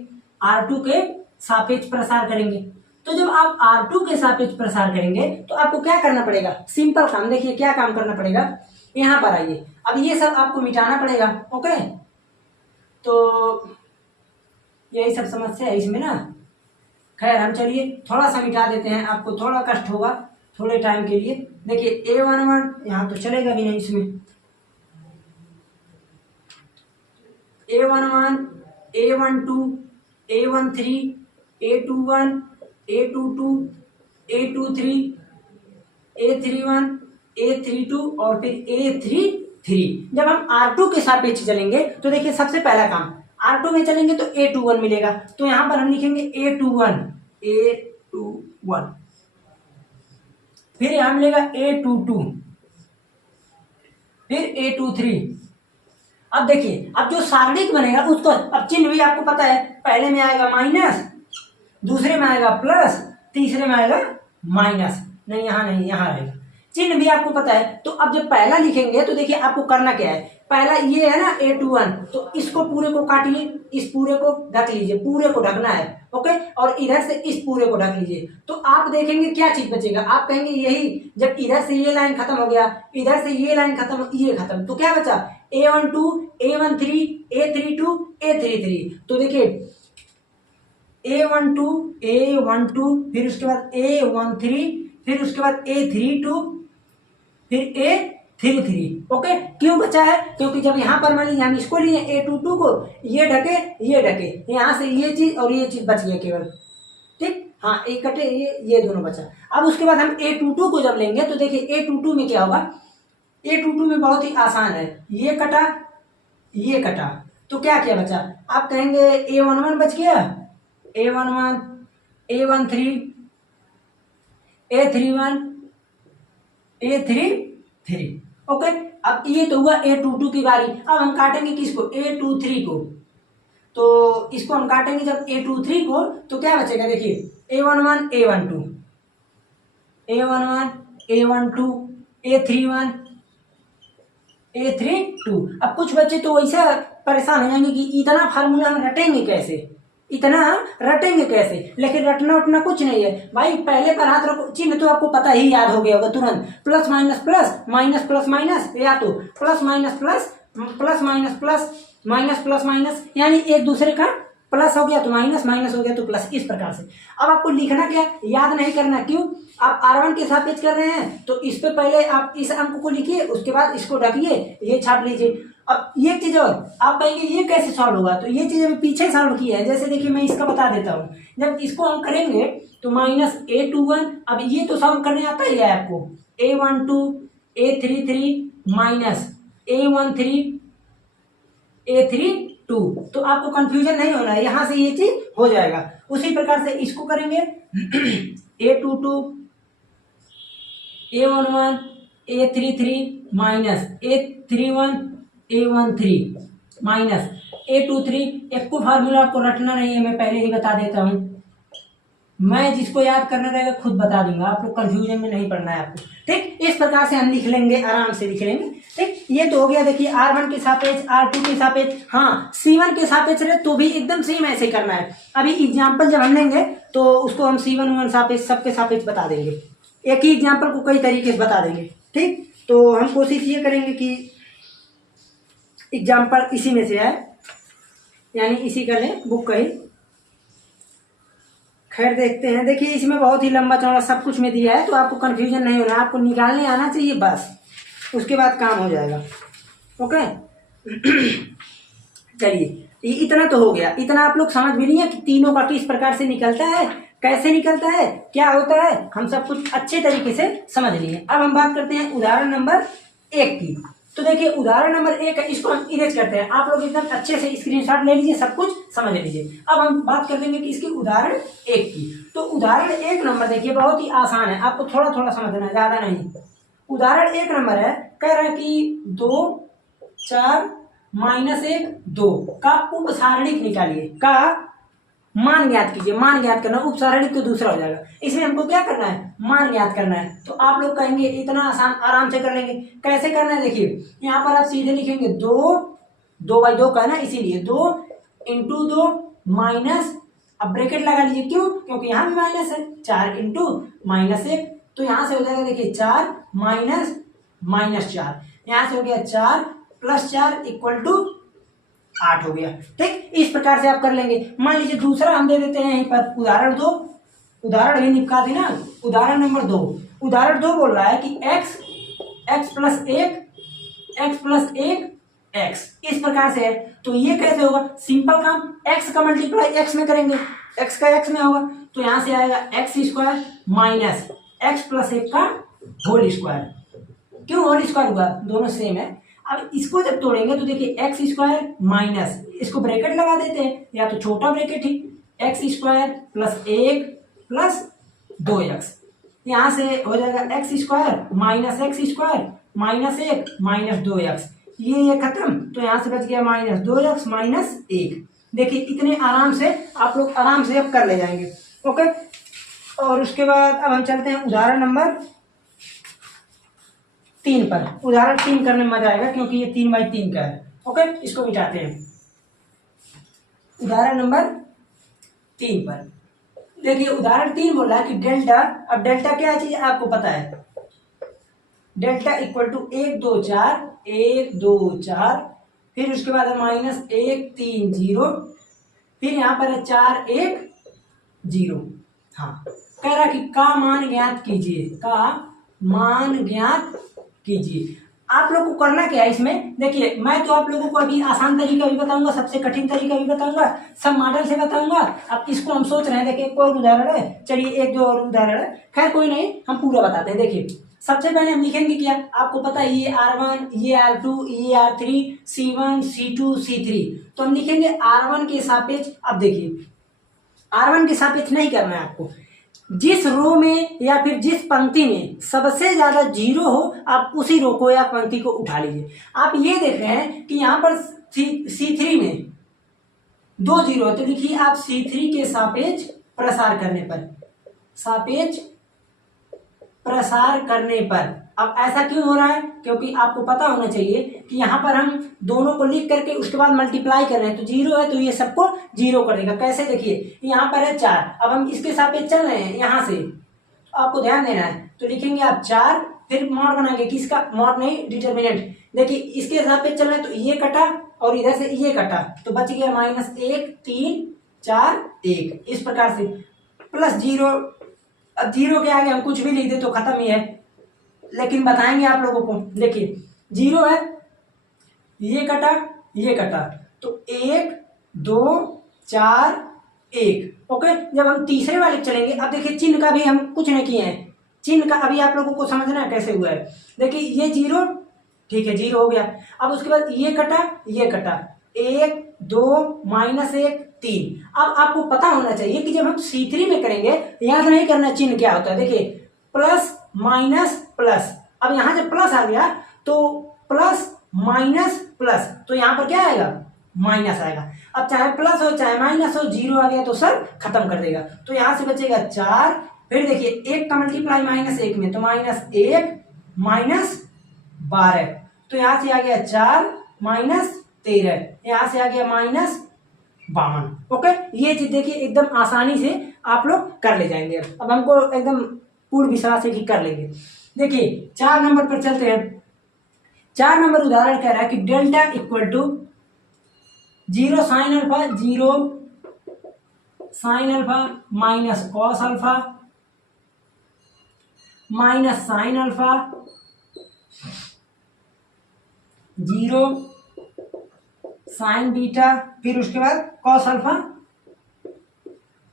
R2 के सापेक्ष प्रसार करेंगे। तो जब आप R2 के सापेक्ष प्रसार करेंगे तो आपको क्या करना पड़ेगा, सिंपल काम, देखिए क्या काम करना पड़ेगा, यहाँ पर आइए, अब ये सब आपको मिटाना पड़ेगा। ओके, तो यही सब समस्या है इसमें ना। खैर हम चलिए थोड़ा सा मिटा देते हैं, आपको थोड़ा कष्ट होगा थोड़े टाइम के लिए। देखिए A11 यहाँ तो चलेगा भी नहीं, इसमें A11, A12, A13, A21, A22, A23, A31, A32 और फिर A33। जब हम R2 के सापेक्ष चलेंगे तो देखिए सबसे पहला काम, R2 में चलेंगे तो A21 मिलेगा, तो यहां पर हम लिखेंगे A21, फिर यहां मिलेगा A22, फिर A23। अब देखिए अब जो सारणिक बनेगा उसको, अब चिन्ह भी आपको पता है, पहले में आएगा माइनस, दूसरे में आएगा प्लस, तीसरे में आएगा माइनस, नहीं यहाँ नहीं, यहाँ आएगा। चिन्ह भी आपको पता है। तो अब जब पहला लिखेंगे तो देखिए आपको करना क्या है, पहला ये है ना A21, तो इसको पूरे को काटिए, इस पूरे को ढक लीजिए, पूरे को ढकना है। ओके, और इधर से इस पूरे को ढक लीजिए, तो आप देखेंगे क्या चीज बचेगा, आप कहेंगे यही, जब इधर से ये लाइन खत्म हो गया, इधर से ये लाइन खत्म, ये खत्म, तो क्या बचा, A12, A13, A32, A33। तो देखिए A12, फिर उसके बाद A13, फिर उसके बाद A32, फिर A33। ओके, क्यों बचा है, क्योंकि जब यहाँ पर मान लीजिए हम इसको लिए A22 को, ये ढके, यहाँ से ये चीज और ये चीज बच गया केवल, ठीक, हाँ एक कटे, ये दोनों बचा। अब उसके बाद हम A22 को जब लेंगे तो देखिए A22 में क्या होगा, A22 में बहुत ही आसान है, ये कटा, तो क्या क्या बचा, आप कहेंगे A11 बच गया, A11, A13, A31, A33। Okay, अब ये तो हुआ A22 की बारी। अब हम काटेंगे किसको, A23 को, तो इसको हम काटेंगे जब A23 को, तो क्या बचेगा, देखिए A11, A12, A11, A12, A31, A32। अब कुछ बच्चे तो वैसा परेशान हो जाएंगे कि इतना फार्मूला हम रटेंगे कैसे, लेकिन रटना उठना कुछ नहीं है भाई, पहले पर हाथ रखो, चिन्ह तो आपको पता ही याद हो गया होगा तुरंत, plus minus plus, minus plus minus, या तो plus minus plus, plus minus plus, minus plus minus, यानी एक दूसरे का प्लस हो गया तो माइनस, माइनस हो गया तो प्लस, इस प्रकार से। अब आपको लिखना क्या, याद नहीं करना, क्यों, आप R1 के सापेक्ष कर रहे हैं तो इस पे पहले आप इस अंक को लिखिए, उसके बाद इसको ढकिए, ये छाप लीजिए। अब ये चीज और आप कहेंगे ये कैसे सॉल्व होगा, तो ये चीज अभी पीछे सॉल्व की है, जैसे देखिए मैं इसका बता देता हूँ। जब इसको हम करेंगे तो माइनस A21, अब ये तो सॉल्व करने आता ही है आपको, A12, A33 minus A13, A32, तो आपको कंफ्यूजन नहीं होना है, यहां से ये चीज हो जाएगा। उसी प्रकार से इसको करेंगे A22, A11, A33 minus A31, A13 minus A23। एक को फार्मूला आपको रटना नहीं है, मैं पहले ही बता देता हूं, मैं जिसको याद करना रहेगा खुद बता दूंगा, आप लोग कंफ्यूजन में नहीं पड़ना है आपको, ठीक। इस प्रकार से हम लिख लेंगे, आराम से लिख लेंगे, ठीक। ये तो हो गया, देखिए R1 के सापेक्ष, R2 के सापेक्ष, हाँ C1 के सापेक्ष रहे तो भी एकदम सेम ऐसे ही करना है। अभी एग्जाम्पल जब हम लेंगे तो उसको हम C1 सापेक्ष, सबके सापेक्ष बता देंगे, एक ही एग्जाम्पल को कई तरीके से बता देंगे, ठीक। तो हम कोशिश ये करेंगे कि एग्जाम्पल इसी में से आए, यानी इसी का लें, बुक का ही। खैर देखते हैं, देखिए इसमें बहुत ही लंबा चौड़ा सब कुछ में दिया है, तो आपको कंफ्यूजन नहीं होना, आपको निकालने आना चाहिए बस, उसके बाद काम हो जाएगा। ओके चलिए, इतना तो हो गया, इतना आप लोग समझ भी नहीं है कि तीनों का किस प्रकार से निकलता है, कैसे निकलता है, क्या होता है, हम सब कुछ अच्छे तरीके से समझ लिए। अब हम बात करते हैं उदाहरण नंबर 1 की। तो देखिए उदाहरण नंबर 1 है, इसको हम इरेज करते हैं, आप लोग एकदम अच्छे से स्क्रीनशॉट ले लीजिए, सब कुछ समझ लीजिए। अब हम बात कर देंगे कि इसकी उदाहरण 1 की। तो उदाहरण 1 नंबर देखिए बहुत ही आसान है, आपको थोड़ा थोड़ा समझना है, ज्यादा नहीं। उदाहरण 1 नंबर है, कह रहा है कि 2, 4, -1, 2 का उपसारणिक निकालिए, का मान ज्ञात कीजिए। मान ज्ञात करना, उपसारणिक तो दूसरा हो जाएगा, इसमें हमको क्या करना है, मान ज्ञात करना है। तो आप लोग कहेंगे इतना आसान, आराम से कर लेंगे। कैसे करना है, देखिए यहाँ पर आप सीधे लिखेंगे 2 2 बाई 2 का है ना, इसीलिए 2 × 2 -2 अब ब्रैकेट लगा लीजिए, क्यों? क्योंकि यहाँ भी माइनस है, 4 इंटू -1, तो यहाँ से हो जाएगा देखिए 4 माइनस -4, यहाँ से हो गया 4 + 4 = 8 हो गया। ठीक, इस प्रकार से आप कर लेंगे। मान लीजिए दूसरा हम दे देते हैं यहीं पर उदाहरण 2, उदाहरण ये निपटा देना। उदाहरण नंबर 2, उदाहरण 2 बोल रहा है कि x + 1 x इस प्रकार से है। तो ये कैसे होगा? सिंपल काम, x का मल्टीप्लाई x में करेंगे, x का x में होगा, तो यहां से आएगा x² माइनस x + 1 का होल स्क्वायर। क्यों होल स्क्वायर हुआ? दोनों सेम है। अब इसको जब तोड़ेंगे तो देखिए x² माइनस, इसको ब्रैकेट लगा देते हैं, या तो छोटा ब्रैकेट ही, x² + 1 + 2x, यहाँ से हो जाएगा x² minus x² minus 1 minus 2x, ये खत्म, तो यहाँ से बच गया -2x माइनस 1। देखिए इतने आराम से आप लोग आराम से अब कर ले जाएंगे। ओके, और उसके बाद अब हम चलते हैं उदाहरण नंबर 3 पर। उदाहरण 3 करने में मजा आएगा क्योंकि ये 3/3 का है। ओके, इसको मिटाते हैं। उदाहरण नंबर 3 पर देखिए, उदाहरण 3 बोल रहा है कि डेल्टा, अब डेल्टा क्या चीज आपको पता है, डेल्टा = 1 2 4 1 2 4, फिर उसके बाद है -1 3 0, फिर यहाँ पर है 4 1 0। हाँ, कह रहा कि का मान ज्ञात कीजिए, का मान ज्ञात कीजिए। आप लोग को करना क्या है इसमें? देखिए मैं तो आप लोगों को अभी आसान तरीका भी बताऊंगा, सबसे कठिन तरीका भी बताऊंगा, सब मॉडल से बताऊंगा। अब इसको हम सोच रहे हैं, देखिए एक और उदाहरण है, चलिए 1 2 और उदाहरण है, खैर कोई नहीं, हम पूरा बताते हैं। देखिए सबसे पहले हम लिखेंगे क्या, आपको पता है ये R1, ये R2, ये R3, C1 C2 C3, तो हम लिखेंगे R1 के सापेक्ष। अब देखिए R1 के सापेक्ष नहीं करना है आपको, जिस रो में या फिर जिस पंक्ति में सबसे ज्यादा 0 हो, आप उसी रो को या पंक्ति को उठा लीजिए। आप ये देख रहे हैं कि यहाँ पर C3 में 2 0, तो लिखिए आप C3 के सापेक्ष प्रसार करने पर, सापेक्ष प्रसार करने पर। अब ऐसा क्यों हो रहा है? क्योंकि आपको पता होना चाहिए कि यहाँ पर हम दोनों को लिख करके उसके बाद मल्टीप्लाई कर रहे हैं, तो 0 है तो ये सबको 0 कर देगा। कैसे? देखिए यहाँ पर है 4, अब हम इसके सापेक्ष चल रहे हैं यहाँ से, तो आपको ध्यान देना है, तो लिखेंगे आप 4, फिर मॉड बनाएंगे, किसका मॉड नहीं, डिटर्मिनेंट। देखिए इसके सापेक्ष चल रहे हैं, तो ये कटा और इधर से ये कटा, तो बच गया -1 3 4 1, इस प्रकार से +0। अब 0 के आगे हम कुछ भी लिख दे तो खत्म ही है, लेकिन बताएंगे आप लोगों को। देखिए 0 है, ये कटा, तो 1 2 4 1। ओके, जब हम तीसरे वाले चलेंगे, अब देखिए चिन्ह का भी हम कुछ नहीं किए हैं, चिन्ह का अभी आप लोगों को समझना है कैसे हुआ है। देखिए ये 0, ठीक है 0 हो गया। अब उसके बाद ये कटा 1 2 -1 3। अब आपको पता होना चाहिए कि जब हम C3 में करेंगे, याद नहीं करना चिन्ह क्या होता है। देखिए प्लस माइनस प्लस, अब यहां जब प्लस आ गया तो प्लस माइनस प्लस, तो यहां पर क्या आएगा, माइनस आएगा। अब चाहे प्लस हो चाहे माइनस हो, 0 आ गया तो सब खत्म कर देगा, तो यहां से बचेगा 4। फिर देखिए 1 का मल्टीप्लाई -1 में, तो -1 -12, तो यहां से आ गया 4 -13, यहां से आ गया -52। ओके, ये चीज देखिए एकदम आसानी से आप लोग कर ले जाएंगे। अब हमको एकदम पूर्ण विश्वास है कि कर लेंगे। देखिए 4 नंबर पर चलते हैं। 4 नंबर उदाहरण कह रहा है कि delta = 0 sin alpha 0 sin alpha minus cos alpha minus sin alpha 0 sin beta, फिर उसके बाद cos alpha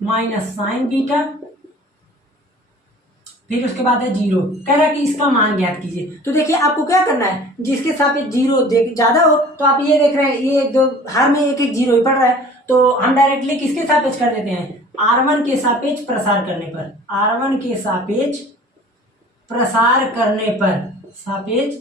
minus sin beta, फिर उसके बाद है 0। कह रहा है कि इसका मान ज्ञात कीजिए। तो देखिए आपको क्या करना है, जिसके सापेक्ष 0 ज्यादा हो, तो आप ये देख रहे हैं ये 1 2 हर में 1 1 0 ही पड़ रहा है, तो हम डायरेक्टली किसके सापेक्ष कर देते हैं, R1 के सापेक्ष प्रसार करने पर, R1 के सापेक्ष प्रसार करने पर, सापेक्ष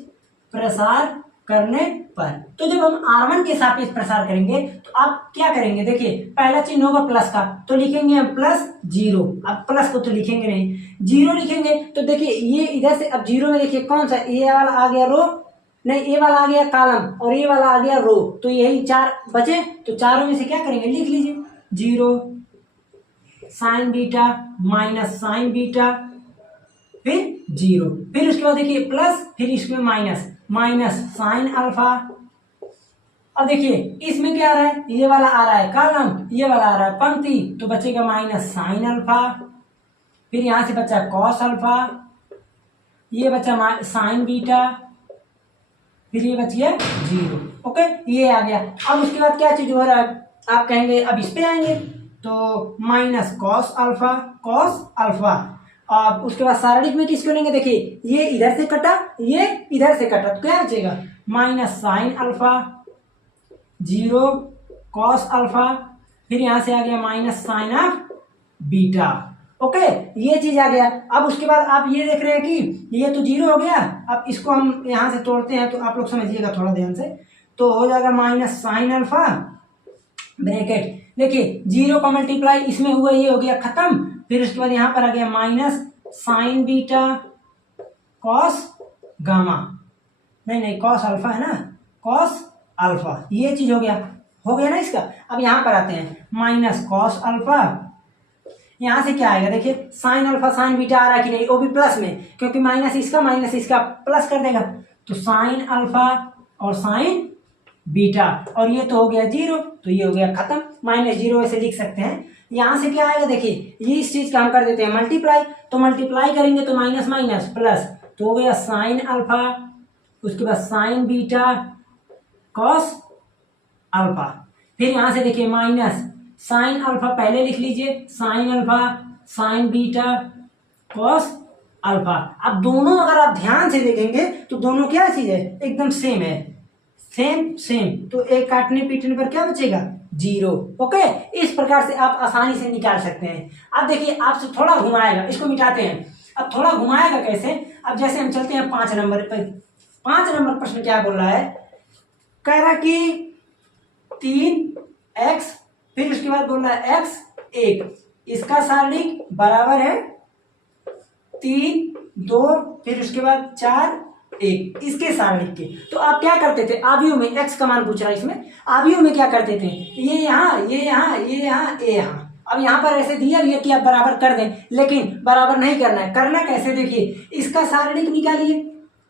प्रसार करने पर। तो जब हम R1 के सापेक्ष प्रसार करेंगे तो आप क्या करेंगे, देखिए पहला चिन्ह होगा प्लस का, तो लिखेंगे हम +0। अब प्लस को तो लिखेंगे नहीं, 0 लिखेंगे, तो देखिए ये इधर से, अब 0 में देखिए कौन सा, ये वाला आ गया रो, नहीं ये वाला आ गया कॉलम, और ये वाला आ गया रो, तो यही 4 बचे, तो चारों में से क्या करेंगे, लिख लीजिए 0 sign beta minus sign beta, फिर 0, फिर उसके बाद देखिए प्लस, फिर इसमें माइनस, माइनस साइन अल्फा। अब देखिए इसमें क्या आ रहा है, ये वाला आ रहा है कॉलम, ये वाला आ रहा है पंक्ति, तो बचेगा माइनस साइन अल्फा, फिर यहां से बचा कॉस अल्फा, ये बचा साइन बीटा, फिर ये बच गया 0। ओके, ये आ गया। अब उसके बाद क्या चीज हो रहा है, आप कहेंगे अब इस पे आएंगे तो minus cos alpha, cos alpha. अब उसके बाद सारणिक में किसको लेंगे, देखिए ये इधर से कटा, ये इधर से कटा, तो क्या बचेगा minus sine alpha, 0 cos alpha, फिर यहां से आ गया minus sine of beta. Okay, ये चीज आ गया। अब उसके बाद आप ये देख रहे हैं कि ये तो 0 हो गया, अब इसको हम यहां से तोड़ते हैं, तो आप लोग समझिएगा थोड़ा ध्यान से, तो हो जाएगा माइनस साइन अल्फा ब्रैकेट, देखिए 0 का मल्टीप्लाई इसमें हुआ, ये हो गया खत्म, फिर उसके बाद यहां पर आ गया minus sign beta cos gamma, नहीं कॉस अल्फा है ना, कॉस अल्फा, ये चीज हो गया ना इसका। अब यहां पर आते हैं माइनस कॉस अल्फा, यहां से क्या आएगा, देखिए साइन अल्फा साइन बीटा आ रहा है कि नहीं, वो भी प्लस में, क्योंकि माइनस इसका प्लस कर देगा, तो साइन अल्फा और साइन बीटा, और ये तो हो गया 0, तो ये हो गया खत्म, माइनस 0 ऐसे लिख सकते हैं। यहां से क्या आएगा, देखिए ये इस चीज का हम कर देते हैं मल्टीप्लाई, तो मल्टीप्लाई करेंगे तो माइनस माइनस प्लस, तो हो गया साइन अल्फा, उसके बाद साइन बीटा कॉस अल्फा, फिर यहां से देखिए माइनस साइन अल्फा पहले लिख लीजिए, sine alpha sign beta cos alpha. अब दोनों अगर आप ध्यान से देखेंगे तो दोनों क्या चीज है, एकदम सेम है, सेम, तो एक काटने पीटने पर क्या बचेगा 0। ओके, इस प्रकार से आप आसानी से निकाल सकते हैं। अब देखिए आपसे थोड़ा घुमाएगा, इसको मिटाते हैं, अब थोड़ा घुमाएगा कैसे, अब जैसे हम चलते हैं 5 नंबर पर, 5 नंबर प्रश्न क्या बोल रहा है, कह रहा कि 3x, फिर उसके बाद बोल रहा है x 1, इसका सारणिक बराबर है 3 2, फिर उसके बाद 4 1, इसके सारणिक के। तो आप क्या करते थे, आव्यूह में x का मान पूछ रहा है, इसमें आव्यूह में क्या करते थे, ये यहाँ ये यहाँ ये यहाँ ये यहाँ, अब यहाँ पर ऐसे दिया भी है कि आप बराबर कर दें, लेकिन बराबर नहीं करना है, करना कैसे, देखिए इसका सारणिक निकालिए,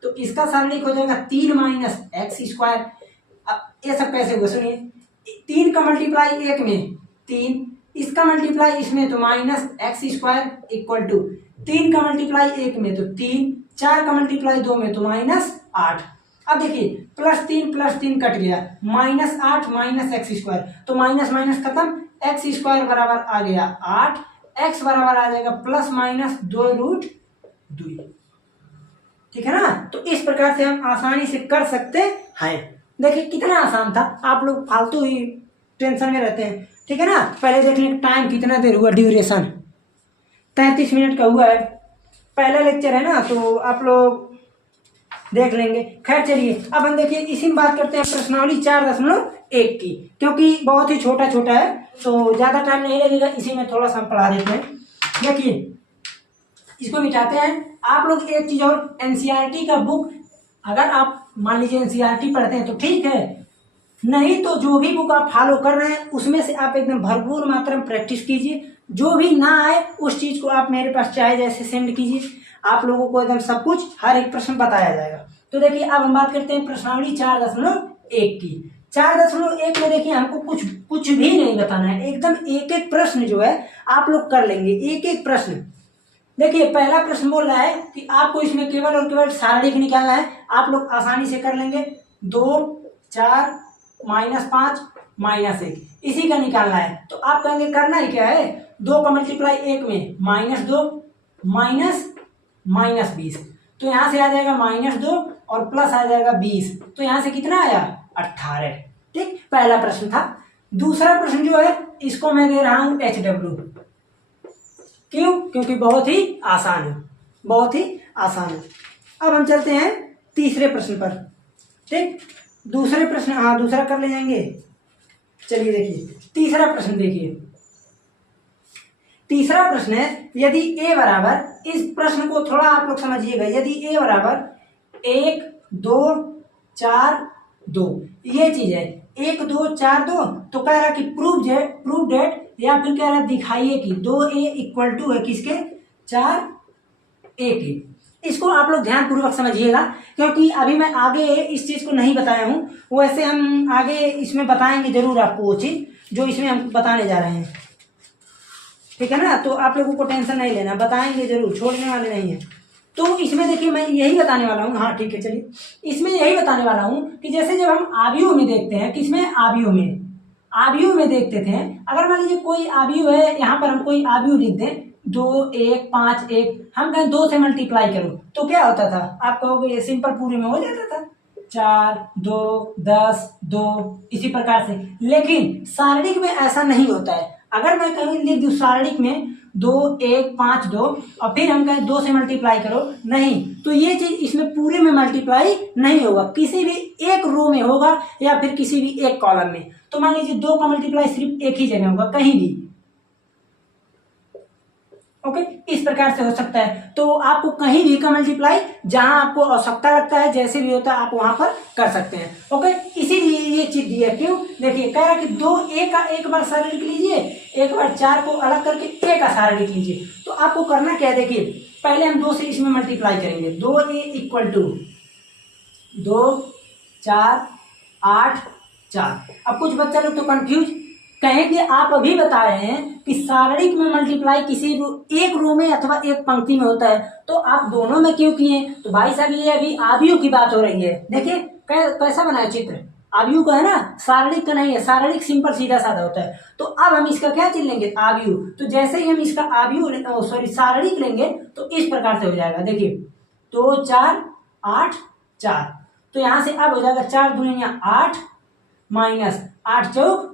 तो इसका सारणिक हो जाएगा 3 माइनस एक्स स्क्वायर। अब ये सब कैसे हुआ सुनिए, 3 का मल्टीप्लाई 1 में 3, इसका मल्टीप्लाई इसमें तो minus X square equal to 3 का मल्टीप्लाई 1 में तो 3, 4 का मल्टीप्लाई 2 में तो माइनस 8। अब देखिए प्लस 3 कट गया, माइनस 8 माइनस एक्स स्क्वायर, तो माइनस माइनस खत्म, एक्स स्क्वायर बराबर आ गया 8, एक्स बराबर आ जाएगा प्लस माइनस 2√2। ठीक है ना, तो इस प्रकार से हम आसानी से कर सकते हैं। देखिए कितना आसान था, आप लोग फालतू ही टेंशन में रहते हैं। ठीक है ना, पहले देख लें टाइम कितना देर हुआ, ड्यूरेशन 33 मिनट का हुआ है, पहला लेक्चर है ना, तो आप लोग देख लेंगे। खैर चलिए, अब हम देखिए इसी में बात करते हैं प्रश्नावली 4.1 की, क्योंकि बहुत ही छोटा है तो ज़्यादा टाइम नहीं लगेगा, इसी में थोड़ा सा हम पढ़ा देते हैं। देखिए इसको मिटाते हैं। आप लोग एक चीज़ और, एनसीईआरटी का बुक अगर आप मान लीजिए एनसीईआरटी पढ़ते हैं तो ठीक है, नहीं तो जो भी बुक आप फॉलो कर रहे हैं उसमें से आप एकदम भरपूर मात्रा में प्रैक्टिस कीजिए, जो भी ना आए उस चीज़ को आप मेरे पास चाहे जैसे सेंड कीजिए, आप लोगों को एकदम सब कुछ हर एक प्रश्न बताया जाएगा। तो देखिए अब हम बात करते हैं प्रश्नावली 4.1 की। 4.1 में देखिए हमको कुछ भी नहीं बताना है, एकदम एक एक प्रश्न जो है आप लोग कर लेंगे, एक एक प्रश्न। देखिए पहला प्रश्न बोल रहा है कि आपको इसमें केवल और केवल सारणिक निकालना है, आप लोग आसानी से कर लेंगे। 2 4 -5 -1 इसी का निकालना है। तो आप कहेंगे करना ही क्या है, 2 का मल्टीप्लाई 1 में -2 -20, तो यहाँ से आ जाएगा -2 और प्लस आ जाएगा 20, तो यहाँ से कितना आया 18। ठीक, पहला प्रश्न था। दूसरा प्रश्न जो है इसको मैं दे रहा हूं HW, क्यों, क्योंकि बहुत ही आसान है, बहुत ही आसान है। अब हम चलते हैं तीसरे प्रश्न पर। ठीक, दूसरे प्रश्न, हाँ दूसरा कर ले जाएंगे। चलिए देखिए तीसरा प्रश्न, देखिए तीसरा प्रश्न है, यदि a बराबर, इस प्रश्न को थोड़ा आप लोग समझिएगा, यदि a बराबर 1 2 4 2 ये चीज है, 1 2 4 2, तो कह रहा कि प्रूव डेट या फिर कह रहा है दिखाइए कि 2a इक्वल टू है किसके, 4a के। इसको आप लोग ध्यानपूर्वक समझिएगा, क्योंकि अभी मैं आगे इस चीज को नहीं बताया हूँ, वैसे हम आगे इसमें बताएंगे जरूर आपको वो चीज जो इसमें हम बताने जा रहे हैं, ठीक है ना। तो आप लोगों को टेंशन नहीं लेना, बताएंगे जरूर, छोड़ने वाले नहीं है। तो इसमें देखिए मैं यही बताने वाला हूँ, हाँ ठीक है चलिए, इसमें यही बताने वाला हूँ कि जैसे जब हम आव्यूह में देखते हैं, किसमें, आव्यूह में देखते थे, अगर मान लीजिए कोई आव्यूह है, यहाँ पर हम कोई आव्यूह लिख दें 2 1 5 1, हम कहें 2 से मल्टीप्लाई करो तो क्या होता था, आप कहोगे ये सिंपल पूरे में हो जाता था 4 2 10 2 इसी प्रकार से। लेकिन सारणिक में ऐसा नहीं होता है। अगर मैं कहीं लिख दूं सारणिक में 2 1 5 2 और फिर हम कहें 2 से मल्टीप्लाई करो, नहीं, तो ये चीज इसमें पूरे में मल्टीप्लाई नहीं होगा, किसी भी एक रो में होगा या फिर किसी भी एक कॉलम में। तो मान लीजिए 2 का मल्टीप्लाई सिर्फ एक ही जगह होगा, कहीं भी, ओके, इस प्रकार से हो सकता है। तो आपको कहीं भी का मल्टीप्लाई जहां आपको आवश्यकता लगता है, जैसे भी होता है आप वहां पर कर सकते हैं, ओके। इसीलिए ये चीज दी है, क्यों, देखिए कह रहा है कि 2a का एक बार सारा लिख लीजिए, एक बार 4 को अलग करके a का सारा लिख लीजिए। तो आपको करना क्या है, देखिए पहले हम 2 से इसमें मल्टीप्लाई करेंगे, 2a इक्वल टू 2 4 8 4। अब कुछ बच्चा लोग तो कंफ्यूज कहेंगे, आप अभी बता रहे हैं कि सारणिक में मल्टीप्लाई किसी एक रो में अथवा एक पंक्ति में होता है, तो आप दोनों में क्यों किए। तो भाई साहब ये अभी आव्यूह की बात हो रही है, देखिए कैसा बनाया चित्र, आव्यूह का है ना, सारणिक का नहीं है, सारणिक सिंपल सीधा साधा होता है। तो अब हम इसका क्या चीज लेंगे, आव्यूह। तो जैसे ही हम इसका आव्यूह सॉरी सारणिक लेंगे तो इस प्रकार से हो जाएगा, देखिए 2 4 8 4। तो यहां से अब हो जाएगा 4 दूनी 8 माइनस 8 चौक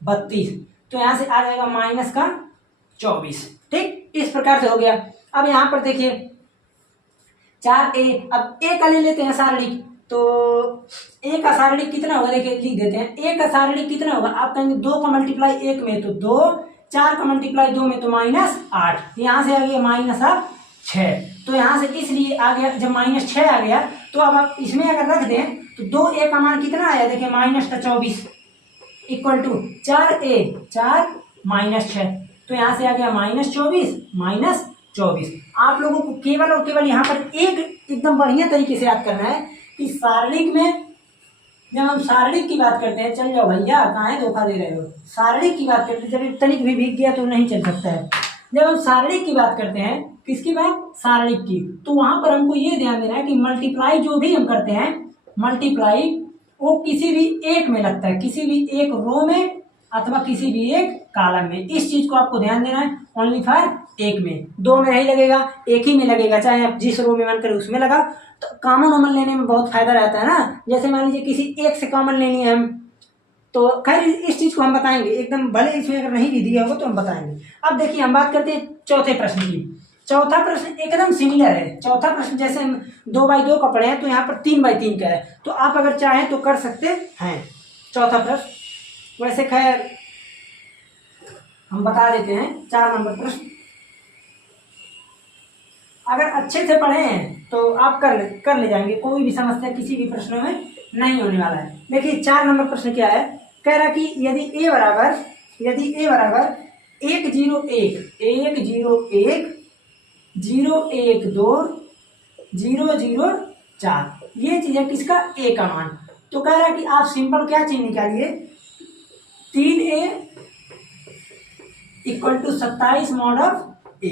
32, तो यहां से आ जाएगा माइनस का 24, ठीक, इस प्रकार से हो गया। अब यहां पर देखिए 4a, अब a का ले लेते हैं सारणिक, तो a का सारणिक कितना होगा, देखिए लिख देते हैं, a का सारणिक कितना होगा, आप कहेंगे 2 का मल्टीप्लाई 1 में तो 2, 4 का मल्टीप्लाई 2 में तो -8, यहां से आ गया -6। तो यहां से इसलिए आ गया, जब -6 आ गया तो अब आप इसमें अगर रख दें तो 2a का मान कितना आया, देखिए -24 इक्वल टू 4a 4 -6, तो यहां से आ गया -24। आप लोगों को केवल और केवल यहाँ पर एक एकदम बढ़िया तरीके से याद करना है कि सारणिक में जब हम सारणिक की बात करते हैं, चल जाओ भैया कहाँ है, धोखा दे रहे हो, सारणिक की बात करते हैं, जब तनिक भी भीग गया तो नहीं चल सकता है। जब हम सारणिक की बात करते हैं, किसकी बात, सारणिक की, तो वहां पर हमको ये ध्यान देना है कि मल्टीप्लाई जो भी हम करते हैं, मल्टीप्लाई वो किसी भी एक में लगता है, किसी भी एक रो में अथवा किसी भी एक कॉलम में, इस चीज को आपको ध्यान देना है, ओनली फॉर एक में, 2 में नहीं लगेगा, एक ही में लगेगा, चाहे आप जिस रो में मन करे उसमें लगा। तो कॉमन वॉमन लेने में बहुत फायदा रहता है ना, जैसे मान लीजिए किसी एक से कॉमन लेनी है हम, तो खैर इस चीज को हम बताएंगे एकदम, भले इसमें अगर नहीं भी दिया होगा तो हम बताएंगे। अब देखिए हम बात करते हैं चौथे प्रश्न की। चौथा प्रश्न एकदम सिमिलर है। चौथा प्रश्न जैसे 2x2 का पढ़े हैं तो यहाँ पर 3x3 का है, तो आप अगर चाहें तो कर सकते हैं चौथा प्रश्न। वैसे खैर हम बता देते हैं 4 नंबर प्रश्न, अगर अच्छे से पढ़े हैं तो आप कर ले जाएंगे, कोई भी समस्या किसी भी प्रश्न में नहीं होने वाला है। देखिए 4 नंबर प्रश्न क्या है, कह रहा कि यदि a बराबर 1 0 1 0 1 2 0 0 4, ये चीज है किसका, a का मान। तो कह रहा है कि आप सिंपल क्या चीज निकालिए, 3a equal to 27 mod of a।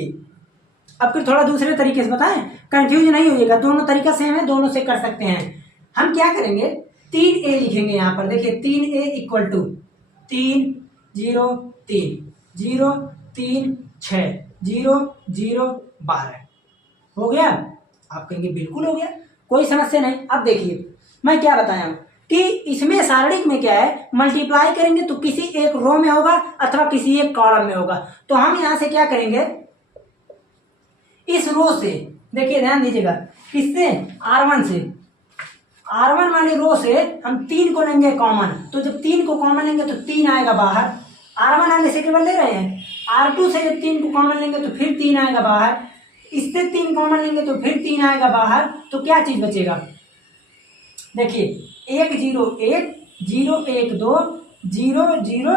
अब फिर थोड़ा दूसरे तरीके से बताएं, कंफ्यूज नहीं होइएगा, दोनों तरीका सेम है, दोनों से कर सकते हैं। हम क्या करेंगे, 3a लिखेंगे यहाँ पर, देखिए 3a इक्वल टू 3 0 3 0 3 6 0 0 12 हो गया। आप कहेंगे बिल्कुल हो गया, कोई समस्या नहीं। अब देखिए मैं क्या बताया हूं कि इसमें सारणिक में क्या है, मल्टीप्लाई करेंगे तो किसी एक रो में होगा अथवा किसी एक कॉलम में होगा। तो हम यहां से क्या करेंगे, इस रो से, देखिए ध्यान दीजिएगा, किससे, R1 से, R1 वाली रो से हम 3 को लेंगे कॉमन, तो जब 3 को कॉमन लेंगे तो 3 आएगा बाहर, R1 आने से केवल ले रहे हैं, R2 से जब 3 को कॉमन लेंगे तो फिर 3 आएगा बाहर, इससे 3 कॉमन लेंगे तो फिर 3 आएगा बाहर, तो क्या चीज बचेगा, देखिए 1 0 1 0 1 2 0 0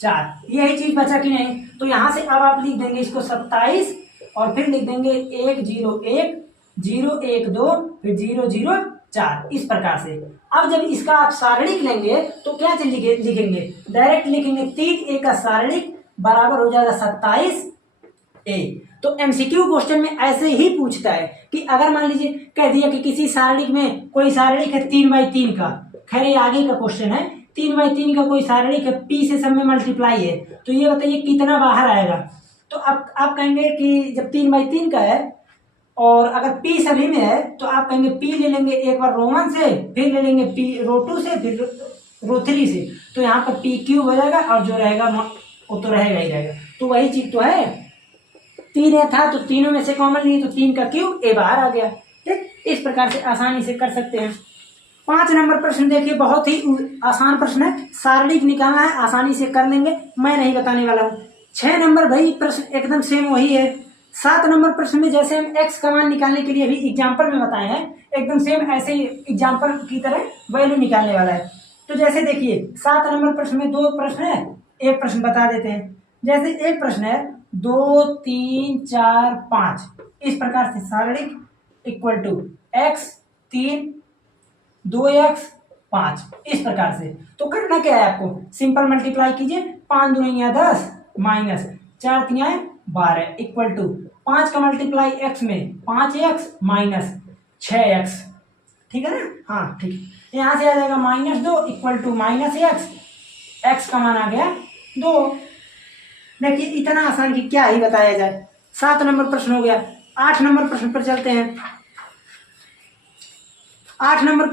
4। यही चीज बचा कि नहीं? तो यहाँ से अब आप लिख देंगे इसको 27 और फिर लिख देंगे 1 0 1 0 1 2 फिर 0 0 4 इस प्रकार से। अब जब इसका आप सारणिक लेंगे तो क्या चीज लिखेंगे? डायरेक्ट लिखेंगे 3 a का सारणिक बराबर हो जाएगा 27 a। तो एमसीक्यू क्वेश्चन में ऐसे ही पूछता है कि अगर मान लीजिए कह दिया कि किसी सारणिक में कोई सारणिक है 3/3 का, खैर ये आगे का क्वेश्चन है, 3/3 का कोई सारणिक है, p से सब में मल्टीप्लाई है, तो ये बताइए कितना बाहर आएगा? तो अब आप कहेंगे कि जब 3/3 का है और अगर p सभी में है तो आप कहेंगे p ले लेंगे एक बार रो 1 से, फिर ले लेंगे p रो 2 से, फिर रो 3 से, तो यहाँ पर p क्यूब हो जाएगा और जो रहेगा वो तो रहेगा ही रहेगा। तो वही चीज तो है, 3 a था तो तीनों में से कॉमन लिए तो 3 का क्यूब a बाहर आ गया। ठीक, इस प्रकार से आसानी से कर सकते हैं। 5 नंबर प्रश्न देखिए, बहुत ही आसान प्रश्न है, सारणिक निकालना है, आसानी से कर लेंगे, मैं नहीं बताने वाला हूँ। 6 नंबर भाई प्रश्न एकदम सेम वही है। 7 नंबर प्रश्न में जैसे हम x का मान निकालने के लिए अभी एग्जाम्पल में बताए हैं, एकदम सेम ऐसे ही एग्जाम्पल की तरह वैल्यू निकालने वाला है। तो जैसे देखिए 7 नंबर प्रश्न में 2 प्रश्न है, एक प्रश्न बता देते हैं। जैसे एक प्रश्न है 2 3 4 5 इस प्रकार से सारणिक इक्वल टू x 3 2x 5 इस प्रकार से। तो करना क्या है आपको? सिंपल मल्टीप्लाई कीजिए, 5 दूनी 10 माइनस 4 3 12 इक्वल टू 5 का मल्टीप्लाई x में 5x माइनस 6x। ठीक है ना? हाँ ठीक है। यहाँ से आ जाएगा -2 इक्वल टू -x का मान आ गया 2। देखिए इतना आसान कि क्या ही बताया जाए। 7 नंबर प्रश्न हो गया। 8 नंबर प्रश्न पर चलते हैं। 8 नंबर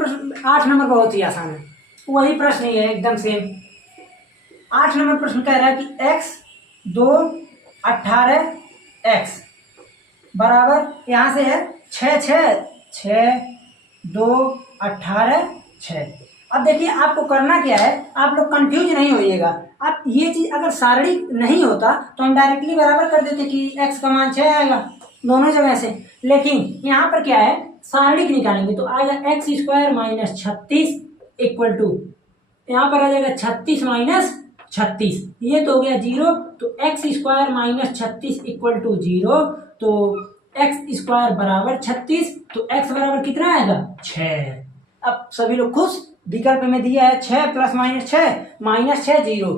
बहुत ही आसान है, वही प्रश्न ही है एकदम सेम। 8 नंबर प्रश्न कह रहा है कि x 2 18x बराबर यहाँ से है 6 2 18 6। अब देखिए आपको करना क्या है, आप लोग कंफ्यूज नहीं होइएगा। आप ये चीज अगर सारणी नहीं होता तो हम डायरेक्टली बराबर कर देते कि x का मान 6 आएगा दोनों जगह से, लेकिन यहाँ पर क्या है सारणिक निकालेंगे तो आएगा x² - 36 इक्वल टू यहाँ पर आ जाएगा 36 माइनस 36, ये तो हो गया 0। तो x² - 36 इक्वल टू 0, तो x² बराबर 36, तो x बराबर कितना आएगा 6। अब सभी लोग खुश, विकल्प में दिया है 6 + -6 -6 0।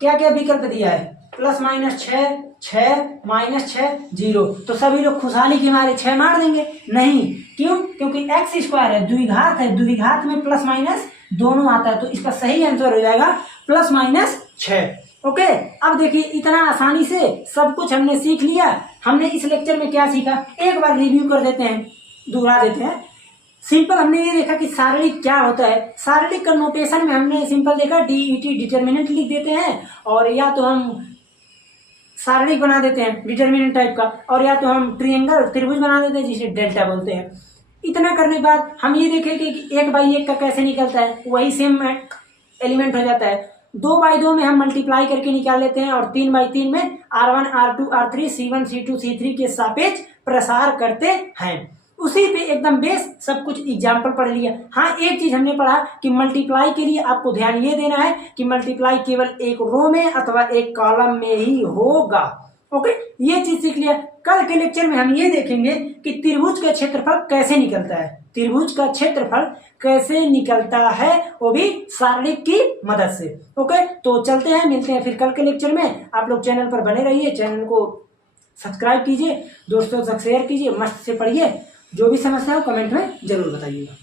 क्या क्या विकल्प दिया है? +-6 6 -6 0। तो सभी लोग खुशहाली के मारे 6 मार देंगे। नहीं, क्यों? क्योंकि x² है, द्विघात है, द्विघात में प्लस माइनस दोनों आता है, तो इसका सही आंसर हो जाएगा +-6। ओके, अब देखिए इतना आसानी से सब कुछ हमने सीख लिया। हमने इस लेक्चर में क्या सीखा एक बार रिव्यू कर देते हैं, दोहरा देते हैं। सिंपल हमने ये देखा कि सारणिक क्या होता है। सारणिक का नोटेशन में हमने सिंपल देखा DET डिटर्मिनेंट लिख देते हैं, और या तो हम सारणिक बना देते हैं डिटर्मिनेंट टाइप का, और या तो हम ट्रायंगल त्रिभुज बना देते हैं जिसे डेल्टा बोलते हैं। इतना करने के बाद हम ये देखेंगे कि 1/1 का कैसे निकलता है, वही सेम एलिमेंट हो जाता है। 2/2 में हम मल्टीप्लाई करके निकाल लेते हैं, और 3/3 में R1 R2 R3 C1 C2 C3 के सापेक्ष प्रसार करते हैं। उसी पे एकदम बेस सब कुछ एग्जाम्पल पढ़ लिया। हाँ, एक चीज हमने पढ़ा कि मल्टीप्लाई के लिए आपको ध्यान ये देना है कि मल्टीप्लाई केवल एक रो में अथवा एक कॉलम में ही होगा। ओके, ये चीज सीख लिया। कल के लेक्चर में हम ये देखेंगे कि त्रिभुज का क्षेत्रफल कैसे निकलता है। त्रिभुज का क्षेत्रफल कैसे निकलता है, वो भी सारणिक की मदद से। ओके, तो चलते हैं, मिलते हैं फिर कल के लेक्चर में। आप लोग चैनल पर बने रहिए, चैनल को सब्सक्राइब कीजिए, दोस्तों तक शेयर कीजिए, मस्त से पढ़िए। जो भी समस्या हो कमेंट में जरूर बताइएगा।